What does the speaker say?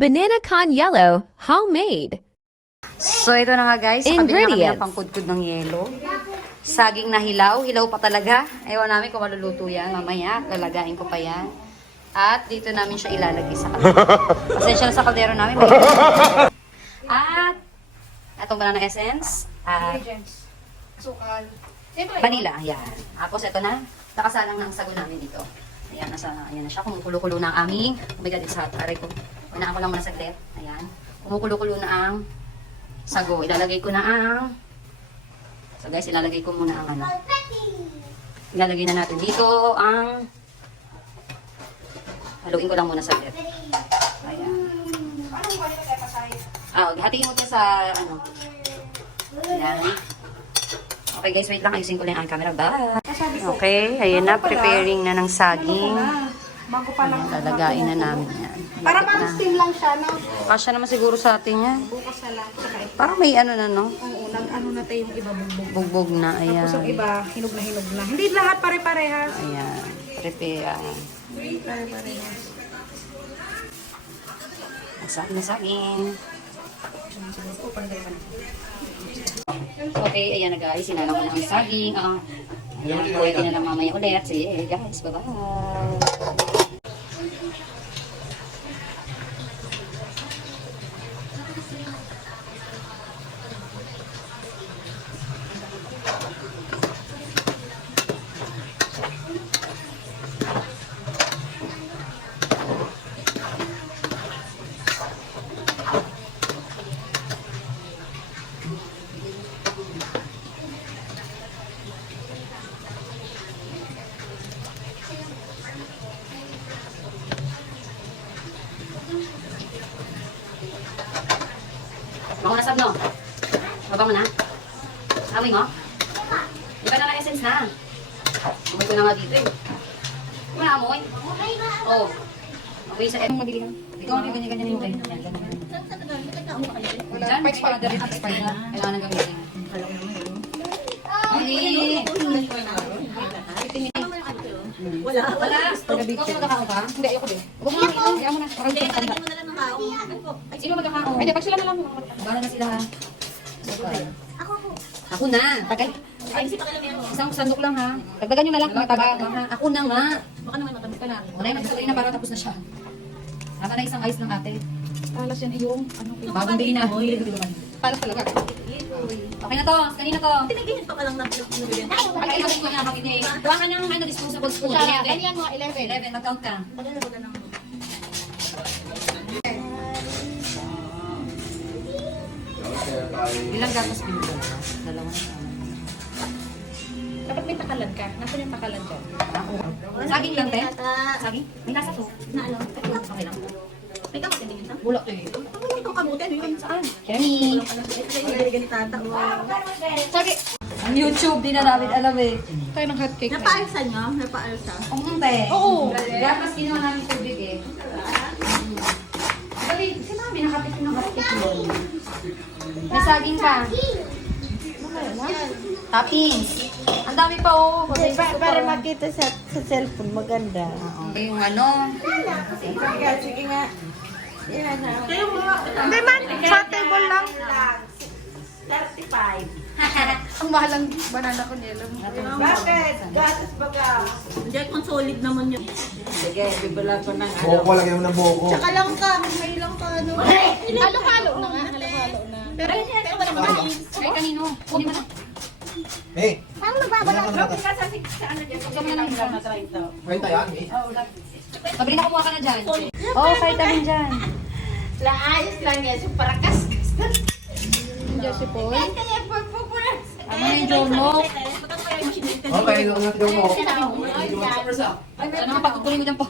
Banana con yellow, homemade. So, ito na nga guys. Pabili na kami Ingredients. ng pangkudkud ng yelo. Saging na hilaw. Hilaw pa talaga. Ewan namin kung maluluto yan. Mamaya, lalagain ko pa yan. At dito namin siya ilalagay sa kaldero. Pasensya na sa kaldero namin. At, itong banana essence. At, Sukal. vanilla. Ayan. Tapos, ito na. Nakasalang na ang sago namin dito. Ayan, ayan na siya. Kumukulo-kulo na ang aming. Oh my God, it's hot. Aray ko. Manaan ko lang muna saglit. Ayan. Kumukulo-kulo na ang sago. Ilalagay ko na ang... So guys, ilalagay ko muna ang ano. Ilalagay na natin dito ang... Haluin ko lang muna saglit. Ayan. Hatiin mo ito sa ano. Ayan. Okay guys, wait lang. Ayusin ko lang ang camera. Bye! Okay, ayan na. Preparing na ng saging. Bago pa lang. Lalagain na namin yan. Para pang steam lang siya, no? Kasya naman siguro sa atin yan. Bukas na lang. Saka ito. Parang may ano na, no? Oo, nag-ano na tayo yung iba bugbog. Bugbog na, ayan. Tapos yung iba, hinog na. Hindi lahat pare-parehas. Ayan. Prepare. Pare-parehas. Saging na saging. Okay, ayan na guys. Sinala ko na ang saging. Ayan, pwede na lang mamaya ulit. Sige guys, bye-bye. Bango na sab, no? Mabango na? Amoy mo? Di ba na essence na? Amoy ko na nga dito eh. Di ba na amoy? Oo. Amoy sa mabili lang. Ikaw ang ganyan-ganyan yung tayo. Diyan, pa-expire na. Expire na. Kailangan na gamitin. Hindi. Wala. Ikaw magkakao ka? Hindi, ayoko din. Huwag mo na. Ayaw mo na. Parang ito tanda. Sino magkakao? Ay, di, pag sila na lang. Bala na sila. Ako na. Tagay. Isang sandok lang ha. Dagdagan nyo na lang. Mataba. Ako na nga. Baka naman matamis ka na. Wala yung nagsasalay na para tapos na siya. Nasa na isang ice ng ate. Talas yan yung ano. Bagong bili na. Talas talaga. Okay na to. Kanina to. Tinagihit pa ka lang ng pinagbibigan. Ay, ay, ko niya kapit eh. Gawa ka ng ano, disposable spoon. Ganyan mga 11, 11. mag-count ka. Ilang gatas pinto? Dalawa na. Dapat may takalan ka. Nasaan yung takalan dyan? Saging lang, te? Saging? May lasa to. Na ano? Okay lang. May kamutin din yun. Bulok to eh. Ano itong kamutin? Yun saan? Kemi. Ay, ganito tata. Sabi, ang YouTube, di na namin alam eh. Tayo ng hot cake. Napaalsa nyo? Napaalsa? Oo, te. Oo. Dapat kinuha namin tubig eh. Sabi, sinabi, nakapit yung hot cake mo. May saging pa. Toppings. Ang dami pa oh. Para makita sa cellphone, maganda. Yung ano. Sige nga. Hindi man, sa table lang. 35. Ang mahal ang banana ko nila. Bakit? Gatas baga. Diyan kung solid naman yun. Sige, bibala ko ng Boko, lagyan mo ng boko. Tsaka lang ka, may lang ka, ano. Halo-halo na nga. Halo-halo na. Pero wala naman ang Ay, kanino? Kunin mo na. Hey! Paano magbabala? Huwag mo na lang isa. Kwenta yan, eh. Sabi na kumuha ka na dyan. Oo, vitamin dyan. Ayos lang yan, so para kaskas. Jesse Paul. Kaya purpura. Ano na yung John mo? Okay, natin mo. Ano nga pagkukunin mo dyan po?